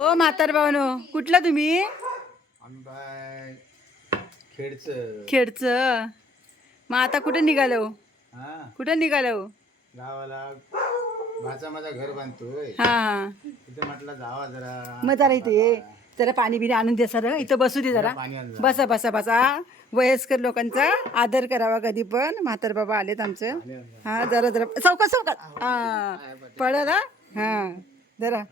ओ म्हातार भावनो कुठलं तुम्ही? आम्ही खेडचं. खेडचं. मग आता कुठे निघालो हा? कुठे निघालो गावाला भाचा माझा घर बांधतोय. हा. हा तिथे म्हटलं जावा जरा. मग जरा इथे जरा पाणी बिणी आणून दे सर. इथं बसू दे जरा. बसा बसा बसा. वयस्कर लोकांचा आदर करावा कधी पण. म्हातार बाबा आलेत आमचं. हा जरा जरा. चौकात चौकात. हा. पडल हा हा. जरा.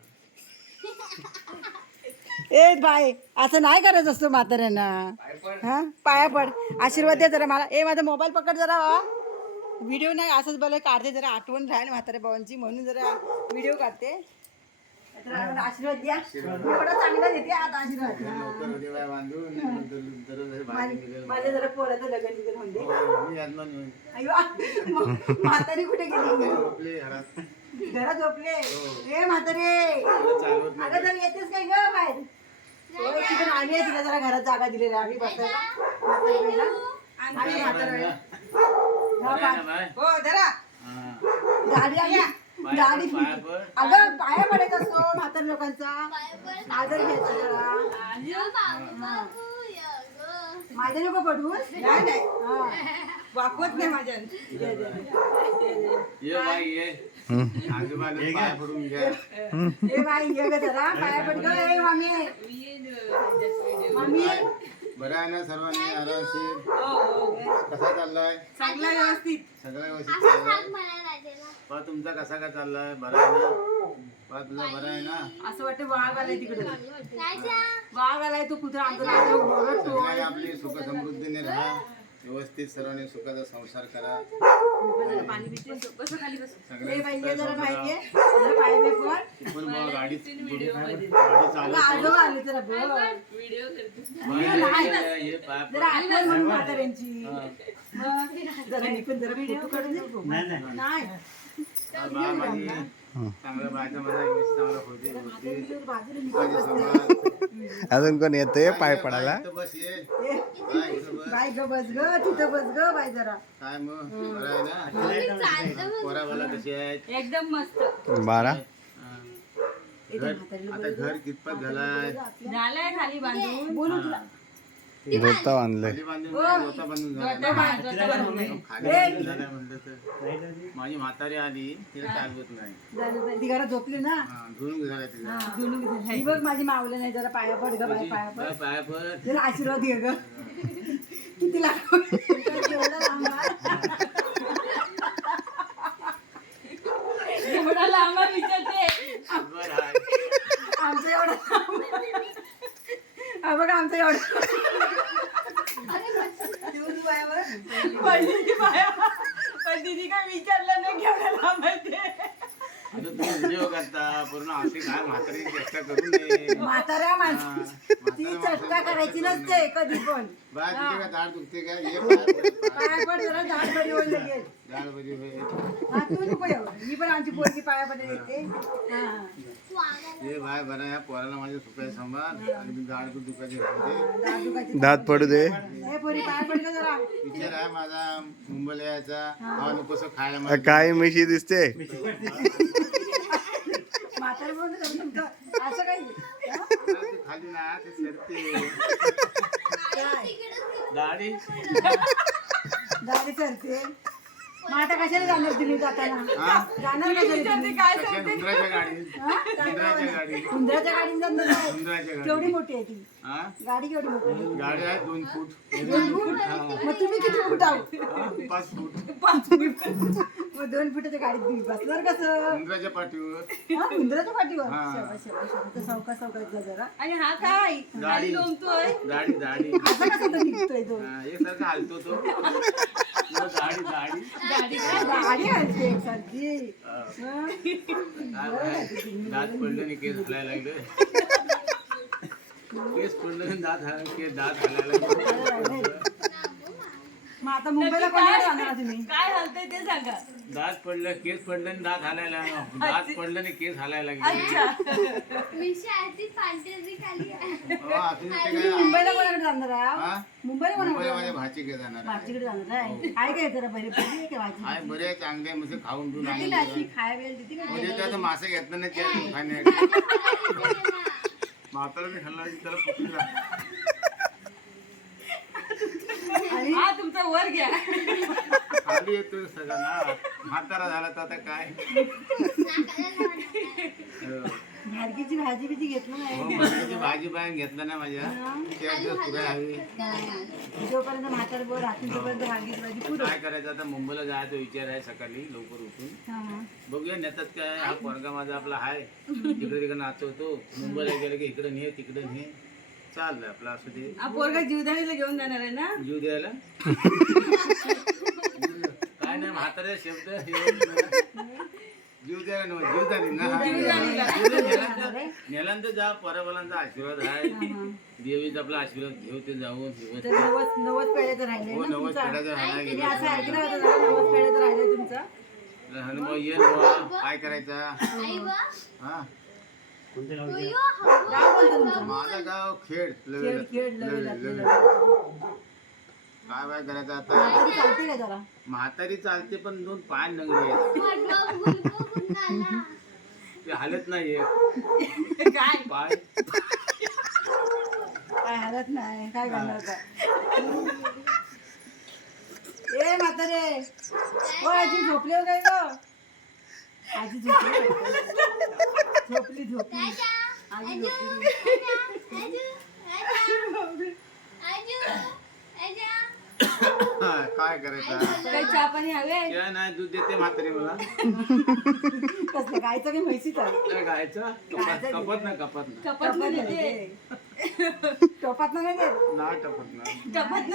ए बाय असं नाही करायचं असतं म्हाताऱ्यांना. हा? पाया पड. आशीर्वाद दे जरा मला. ए माझा मोबाईल पकड जरा व्हिडिओ नाही असंच बोलाय काढते जरा आठवण राहील म्हाताऱ्या भावांची म्हणून जरा व्हिडिओ काढते. जरा मला आशीर्वाद द्या. एवढा चांगला देते आता आशीर्वाद. जरा पोराचं लग्न बिगन अय्यो, म्हातारी कुठे गेली? घरात झोपले. ए म्हातारे. चालवत नाही. अगं जरा येतेस काय ग बाहेर? होय, ती पण आली आहे तिला जरा घरात जागा दिलेली आहे. आम्ही बसायला. हा, हो जरा. हा. गाडी आली गाडी. अगं पाया पडायचा असतो म्हातार लोकांचा. आदर घ्यायचा जरा. माझ्या नको पडू. नाही नाही. हा. वाकवत नाही माझ्या. ये बाई ये. आजोबाला पाया पडून घ्या. ए बाई ये ग जरा पाया पड ग. ए मामी. मामी. बरं आहे ना सर्वांनी? आरामशीर? कसा चाललाय? चांगला व्यवस्थित. सगळं व्यवस्थित चाललाय? बा तुमचा कसा काय चाललाय? बरा आहे ना? बा तुझा बरा आहे ना? असं वाटतं वाघ आलाय तिकडे. वाघ आलाय तो कुत्रा आमचा सगळ्यांनी आपली सुख समृद्धीने राहा. व्यवस्थित सर्वांनी सुखाचा संसार करा. ए बाई ये जरा बाहेर ये जरा पाय बी पड पण मग आले जरा. अजून कोण येतोय पाय पडायला? बाय, ग बस ग तिथं बस ग बाई जरा. काय मग? एकदम मस्त. बारा. घर आता घर कितपत झालाय? झालंय खाली बांधून. बोलू तुला. बांधून झालं, झालंय म्हणलं तर. माझी म्हातारी आली तिला चालवत नाही. ती घरात झोपली ना? हा, धुवून झाला तिला. ही बघ माझी मावलं नाही जरा पाया पड ग बाई पाया पड. पाया आशीर्वाद घे ग. किती लाख एवढा लांब आहे. एवढा लांब आहे विचारते बरं आहे. आमचं एवढं लांब आहे. हा बघा आमचं एवढं देऊन पायावर. पहिली पाया पण दिदी काय विचारलं नाही केवढा लांब आहे ते आता तुम्ही व्हिडिओ करता पूर्ण असे काय चेष्टा करू नये म्हाताऱ्या माणसं ती चटका करायची नसते कधी पण. बाय तुझे काय दाढ दुखते काय? ये पाया पड, पाया पाया पड जरा दाढ बरी होईल लगेच. पड. दाढ बरी होईल. हा तू नको येऊ. मी पण आमची पोरगी पाया पडायला येते. हा. हा. ये बाय बरं या पोराला माझ्या सुखाय सांभाळ आणि मी दाढ तू दुखायची राहू दे. दाढ दुखायची दात पडू दे. ए पोरी पाया पडलं जरा. विचार आहे माझा मुंबईला यायचा. हा. खायला मला. काय मिशी दिसते. म्हातारी म्हणून तुम्ही तुमचं. असं काही हा? ते खाली ना ते सरते. काय? दाढी दाढी चलते मग आता कशाला जाणार तुम्ही जाताना? हा? जाणार कशाला तुम्ही? कशा उंदराच्या गाडी हा? उंदराच्या गाडी उंदराच्या गाडीने जाणार? नाही. उंदराच्या गाडी केवढी मोठी आहे ती? हा? गाडी केवढी मोठी आहे? गाडी आहे दोन फूट. दोन फूट? मग तुम्ही किती फूट आहो? हा, पाच फूट. पाच फूट. मग दोन फुटाच्या गाडीत तुम्ही बसणार कसं? उंदराच्या पाठीवर. हा, उंदराच्या पाठीवर? हा. शाबास, शाबास, शाबास. तर सावकाश सावकाश जा जरा. आणि हा काय? दाढी दाढी दाढी असा कसा तो निघतोय तो? हा, हालतो तो तो. दाढी? एकसारखी. बाय, दात पडलं आणि केस हलायला लागलं. केस पडलं दात केस दात हलायला लागलं. मग आता मुंबईला कोणाकडे जाणार तुम्ही? काय हलतंय ते सांगा. दात पडलं केस पडलं आणि दात हलायला दात पडलं आणि केस हलायला लागले. अच्छा. मी शाळेत फॅन्टसी खाली आहे. हो, अजून ते काय मुंबईला कोणाकडे जाणार आहात? मुंबईला मुंबईला कोणाकडे माझ्या भाचीकडे जाणार आहे. भाजीकडे जाणार आहे? काय काय जरा बरी पडली का भाजी हाय बरे चांगले म्हणजे खाऊन पिऊन देते आले ना अशी खायला वेळ देते का म्हणजे त्यात मासे घेतलं नाही त्या म्हाताऱ्याने खाल्ला की त्याला फुटला हा तुमचा वर घ्या. खाली येतोय सगळा ना म्हातारा झाला तर आता काय. भाडकीची भाजी बिजी घेतलं नाही. हो, मटकीची भाजी बाहेर घेतला ना माझ्या. दिवस हवी. जोपर्यंत म्हातार बोर राहतील तोपर्यंत भाडकीची भाजी पुरं काय करायचं? आता मुंबईला जायचा विचार आहे सकाळी लवकर उठून. हा. बघूया नेतात काय? हा पोरगा माझा आपला आहे इकडे तिकडे नाचवतो. मुंबईला गेलं की इकडे ने तिकडे ने चाललंय आपलं असू दे. हा पोरगा जीवदानीला घेऊन जाणार आहे ना? जीव द्यायला? काय नाही म्हातारे शब्द हे जीव द्यायला नव्ह जीव झाली ना. नेल्यानंतर जा परबलांचा आशीर्वाद आहे. देवीचा आपला आशीर्वाद घेऊ ते तर राहिले हो ना नवस तुमचा. पेढ्याचं राहायला मी गेलो असं ऐकलं होतं जरा नवस पेढ्याचं राहिलं तुमचं. हनुमान ये बुवा, काय करायचा? हा? गाव कोणतं तुमचं? माझं गाव खेड खेड लवेला. खेड लवेला, लवेला लवेला. काय बाय करायचं आता? तरी चालते का जरा? म्हातारी चालते पण दोन पाय नंगळे आहेत. ते हालत नाहीये. काय? पाय. काय हालत नाही. काय घालणार काय ए म्हातारे. ओ आजी झोपली हो काय ग? आजी झोपली झोपली झोपली. आजा, आजी आजू, झोपली. आजू, आजू, आजू, आजा. काय करायचं? काही चहा पाणी हवे? काय नाही दूध देते म्हातारी मला. कसलं गायचं की म्हैसीच आहे काय गायचं कपात कपत ना कपत ना कपत न देते टोपात नाही टपत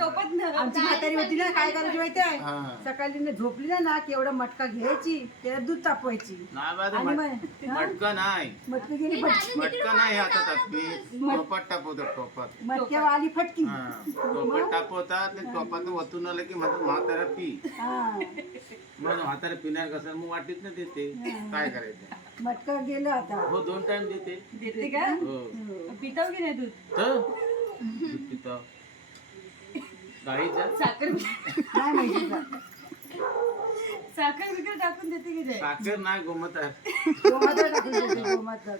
टपत नाही आमची म्हातारी होती ना काय करायची माहिती आहे? हा. सकाळी ना झोपली ना ना की एवढा मटका घ्यायची त्याला दूध तापवायची. आणि मग हा? मटका नाही. मटकी गेली फटकी मटका. नाही हातात टाकते टोपात टाकवतात टोपात. मटक्यावर आली फटकी. हा टोपात टाकवतात आणि टोपात वतून आलं की म्हणतात म्हातारा पी. हा. मग म्हातारा पिणार कसं? मग वाटीत ना देते. काय करायचं? मटका गेलं आता. हो दोन टाइम देते. देते का? हो. पिताव की नाही दूध? तर? दूध पितो गाईचं साखर नाही माहिती का? साखर बिकर टाकून देते की नाही? साखर नाही गोमत आहे. गोमाता टाकून देते, गोमाता.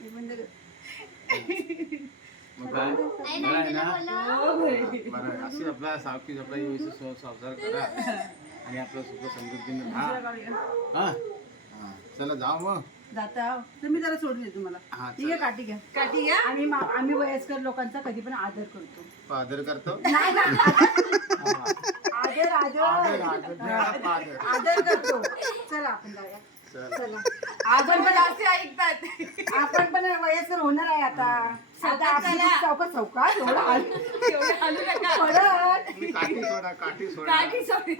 हे बंद कर. मग काय? बरं आहे ना? हो बरे. बरं आहे. अशी आपला सावकी आपला व्यवस्थित संसार करा. आणि आपलं सुख समृद्धीने हा. हा. हा. चला जाऊ मग. जाता. आहो. तर मी जरा सोडून देतो तुम्हाला. हा ठीक आहे काठी घ्या. काठी घ्या. आम्ही मा- आम्ही वयस्कर लोकांचा कधी पण आदर करतो. पादर करतो? हा. आदर आदर, आदर आदर, द्या पादर. आदर. करतो. चला आपण जाऊया. चला. चला. आपण पण असे ऐकतात. आपण पण वयस्कर होणार आहे आता. आता आपली. चौकात चौकात. एवढं आलं. एवढे हलू नका. पडत. काठी सोडा काठी सोडा. काठी सोडी.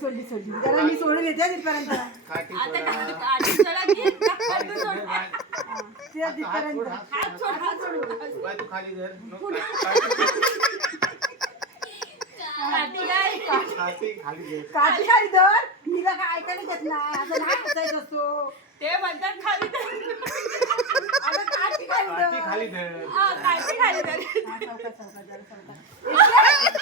सोडली सोडली. जरा मी सोडून येते तिथपर्यंत. काठी आता सोडा. का- काठी सोडा की काठी सोड. ते हात सोड, तिथपर्यंत हात सोड. हात सोड. हात सोड बाय, तू खाली धर. नको, काठी काठी काय काठी खाली धर. काठी खाली धर. हिला काय ऐकायला देत नाही. असं नाही हसायचं असतो. ते म्हणतात खाली तर अगं काठी खाली काठी धर. खाली धर. हा, काठी खाली हा, जरा